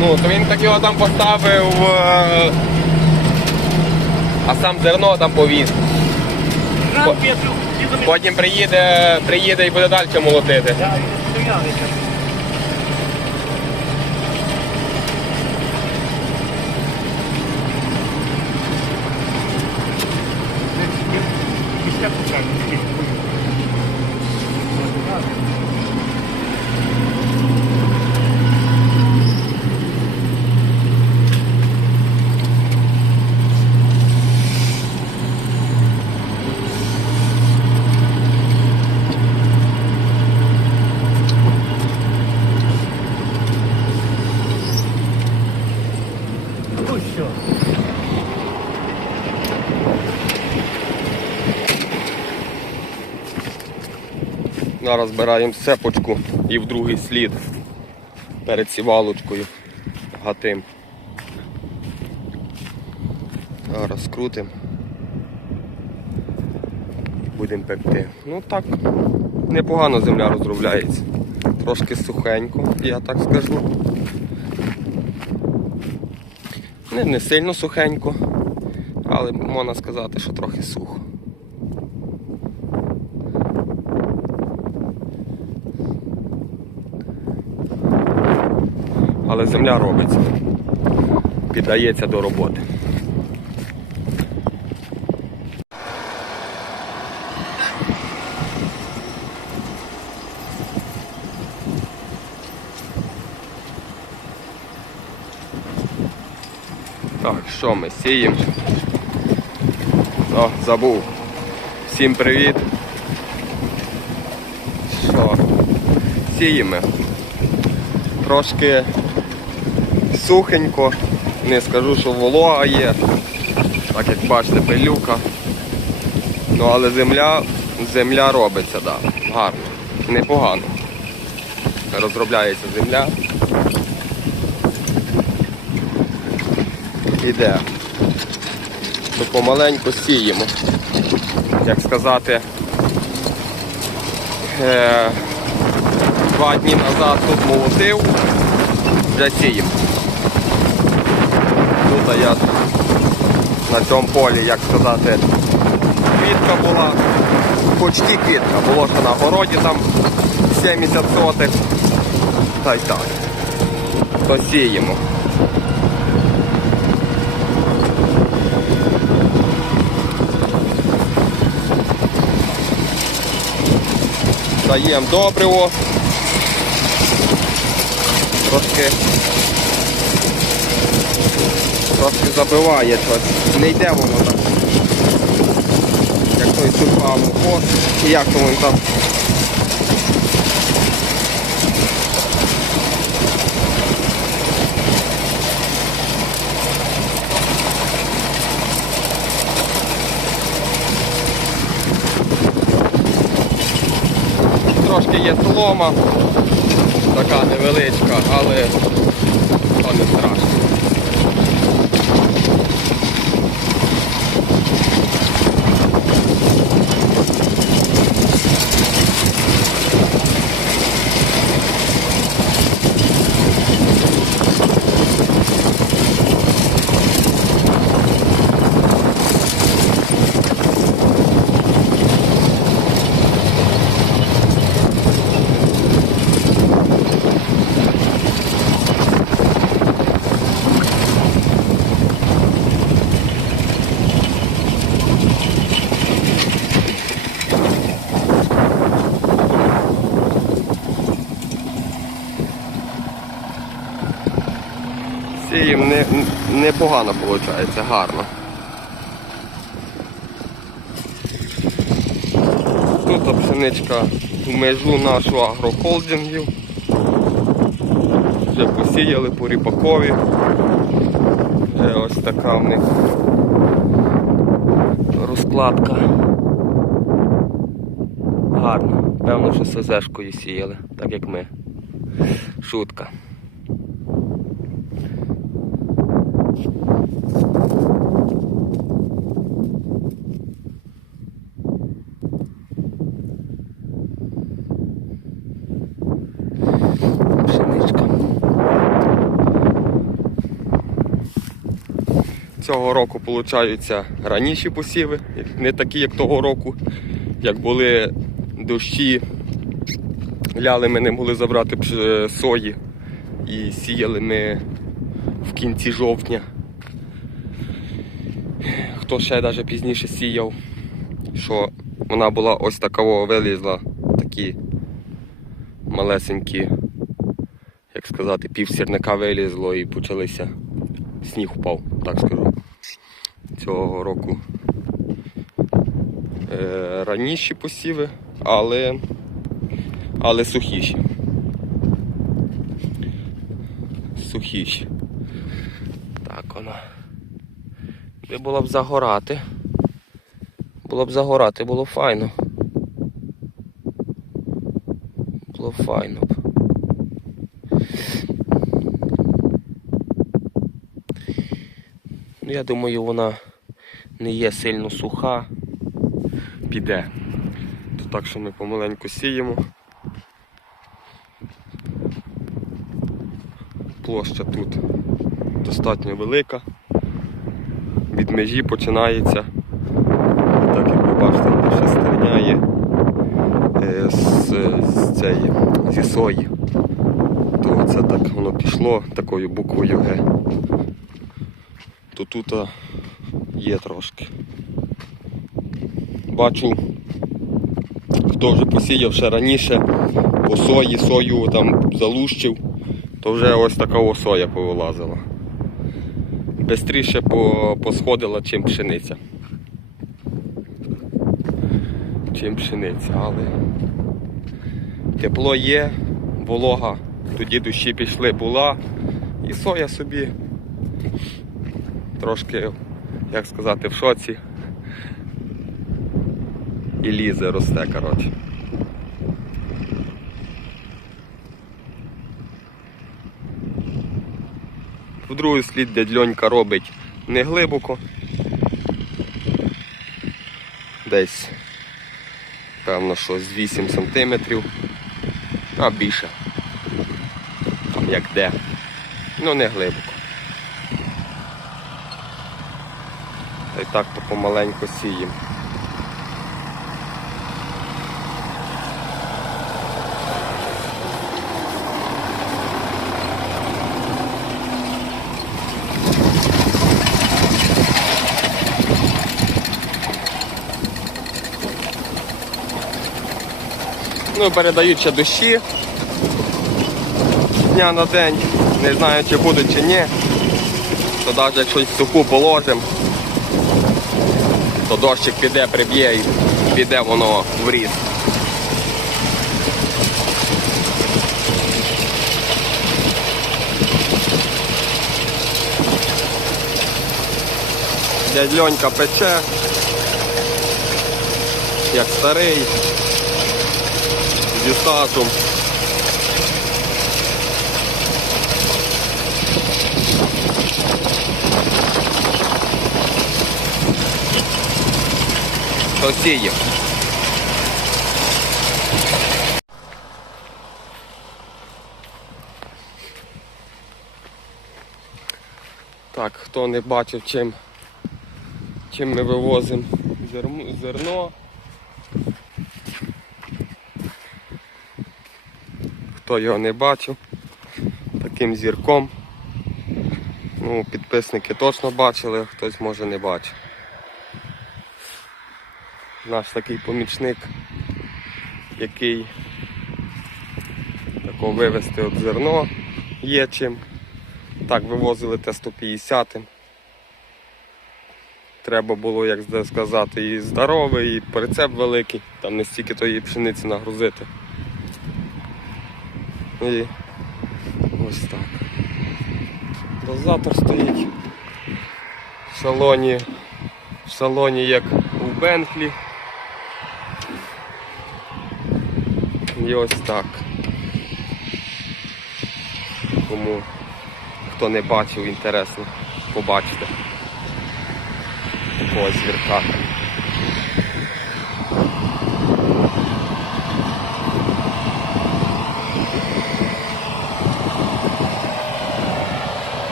Ну, то він так його там поставив, е, а сам зерно там повіз. Потім приїде, приїде і буде далі молотити. Я стояв, я кажу. Після початку. Ну що? Зараз збираємо сепочку і в другий слід перед сівалочкою гатим. Зараз скрутимо. І будемо пекти. Ну так, непогано земля розробляється. Трошки сухенько, я так скажу. Не, не сильно сухенько, але можна сказати, що трохи сухо. Але земля робиться, піддається до роботи. Так, що ми сіємо? О, забув. Всім привіт. Що? Сіємо. Трошки сухенько, не скажу, що волога є, так як бачите, пилюка. Ну але земля, земля робиться, да, гарно, непогано. Розробляється земля. Іде. То помаленьку сіємо. Як сказати, е, два дні назад тут молотив, вже сіємо. Тут на цьому полі, як сказати, квітка була, почти квітка, було ще на городі там 70 сотих. Та й так. То сіємо. Даємо добриво. Трошки трошки забиває щось. Не йде воно так. Як той сульфам О, і як то він там. Трошки є солома, така невеличка, але то не страшно. Не, непогано виходить, гарно. Тут пшеничка в межу нашого агрохолдингів. Вже посіяли по ріпакові. Е, Ось така в них розкладка. Гарно. Певно, що СЗшкою сіяли, так як ми. Шутка. Цього року виходить раніші посіви, не такі, як того року. Як були дощі, ляли ми не могли забрати е, сої і сіяли ми кінці жовтня. Хто ще навіть пізніше сіяв, що вона була ось такого вилізла, такі малесенькі, як сказати, пів сірника вилізло і почалися. Сніг впав, так скажу. Цього року е, раніші посіви, але, але сухіші. Сухіші. Так вона. Би було б загорати. Було б загорати, було файно. Було б файно б. Ну, я думаю, вона не є сильно суха. Піде. То так що ми помаленьку сіємо. Площа тут достатньо велика. Від межі починається. Так як ви бачите, де ще стерня є е, з, з цієї, зі сої. То це так воно пішло такою буквою Г. То тут є трошки. Бачу, хто вже посіяв ще раніше по сої, сою там залущив, то вже ось така ось соя повилазила. Бистріше посходила, чим пшениця. Чим пшениця, але тепло є, волога, тоді дощі пішли, була, і соя собі трошки, як сказати, в шоці. І лізе, росте, коротше. В другий слід дядь Льонька робить не глибоко. Десь, певно, що з 8 сантиметрів, а більше. Там як де. Ну не глибоко. Та й так то помаленьку сіємо. Ну, передають ще дощі з дня на день. Не знаю, чи будуть, чи ні. То навіть якщо суху положимо, то дощик піде, приб'є і піде воно в ріст. Дядь Льонька пече, як старий, зі стажем. Що? Так, хто не бачив, чим, чим ми вивозимо зерно, Хто його не бачив, таким зірком. Ну, підписники точно бачили, хтось може не бачив. Наш такий помічник, який тако вивезти от зерно є чим. Так, вивозили Т-150. Треба було, як сказати, і здоровий, і прицеп великий, там не стільки тої пшениці нагрузити. І ось так. Дозатор стоїть в салоні, в салоні як у Бентлі. І ось так. Кому хто не бачив, інтересно, побачите такого звірка.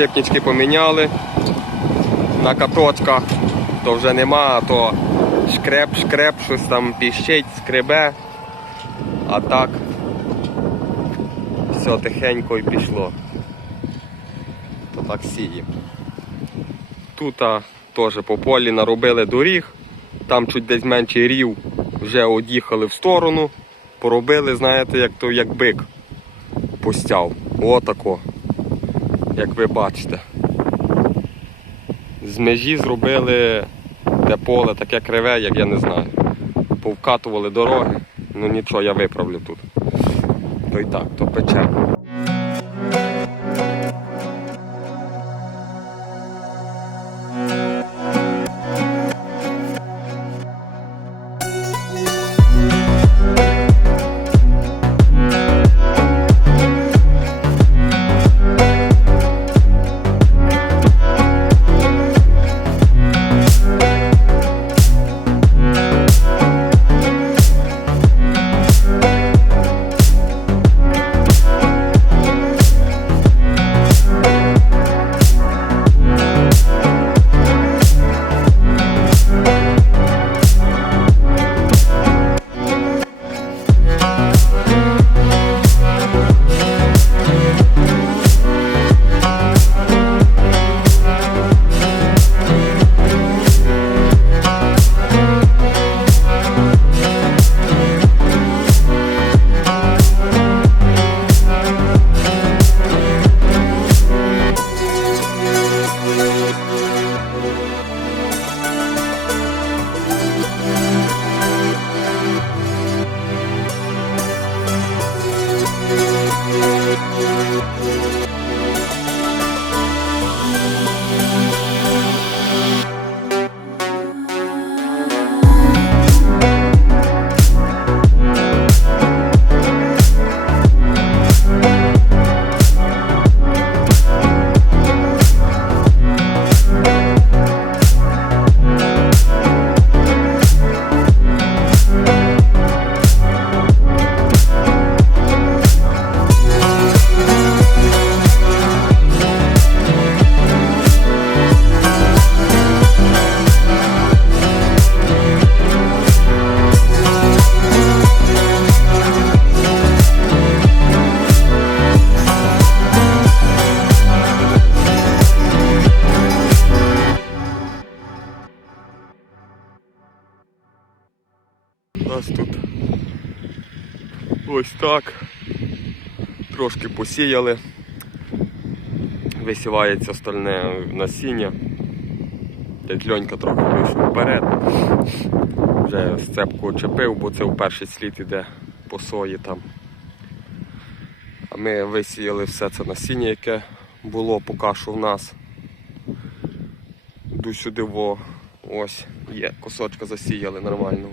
Почепнички поміняли на каточках, то вже нема, а то шкреп, шкреп, щось там піщить, скребе. А так все тихенько і пішло. То так сіє. Тут теж по полі наробили доріг, там чуть десь менший рів, вже од'їхали в сторону, поробили, знаєте, як то як бик постяв. Отако, як ви бачите. З межі зробили те поле таке криве, як я не знаю. Повкатували дороги, ну нічого, я виправлю тут. То й так, то пече. Так. Трошки посіяли. Висівається стальне насіння. Дядь Льонька трохи вийшов вперед. Вже сцепку чепив, бо це в перший слід іде по сої там. А ми висіяли все це насіння, яке було поки що в нас. Йду сюди, во, ось є, кусочка засіяли нормально.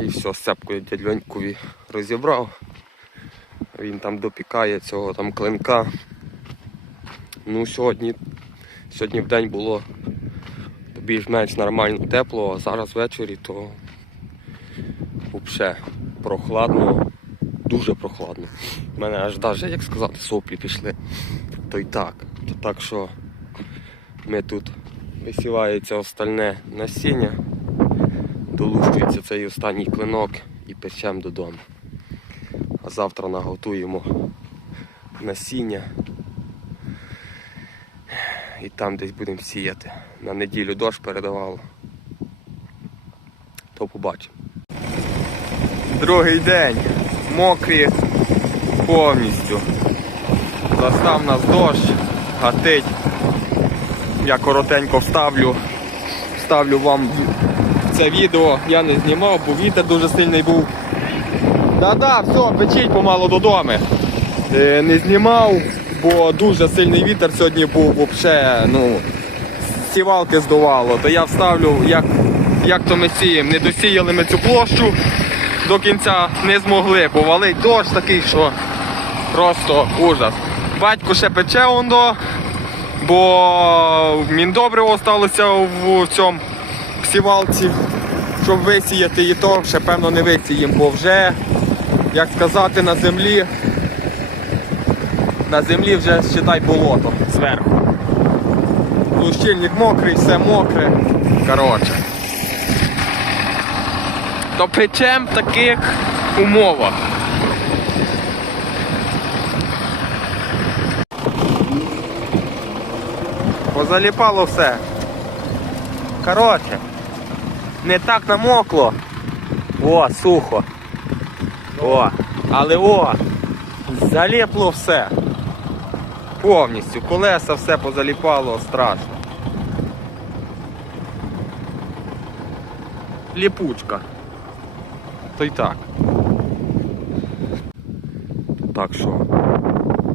І все, сцепкою дядь Льонькові розібрав. Він там допікає цього там клинка. Ну сьогодні, сьогодні в день було більш-менш нормально тепло, а зараз ввечері то взагалі прохладно, дуже прохладно. У мене аж навіть, як сказати, соплі пішли. То й так. То так що ми тут висівається остальне насіння долущується цей останній клинок і печемо додому. А завтра наготуємо насіння і там десь будемо сіяти. На неділю дощ передавало. То побачимо. Другий день. Мокрі повністю. Застав нас дощ, гатить. Я коротенько вставлю. Вставлю вам це відео я не знімав, бо вітер дуже сильний був. Да-да, все, печіть помалу додому. Е, не знімав, бо дуже сильний вітер сьогодні був, взагалі, ну, сівалки здувало. То я вставлю, як, як то ми сіємо. Не досіяли ми цю площу до кінця не змогли, бо валить дощ такий, що просто ужас. Батько ще пече ондо, бо міндобриво сталося в цьому сівалці, щоб висіяти і то ще певно не висіємо, бо вже, як сказати, на землі На землі вже считай болото зверху. Лущильник мокрий, все мокре. Коротше. То печем в таких умовах. Позаліпало все. Коротше, не так намокло. О, сухо. О, але о, заліпло все. Повністю. Колеса все позаліпало страшно. Ліпучка. То й так. Так що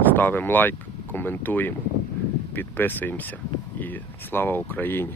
ставимо лайк, коментуємо, підписуємося і слава Україні!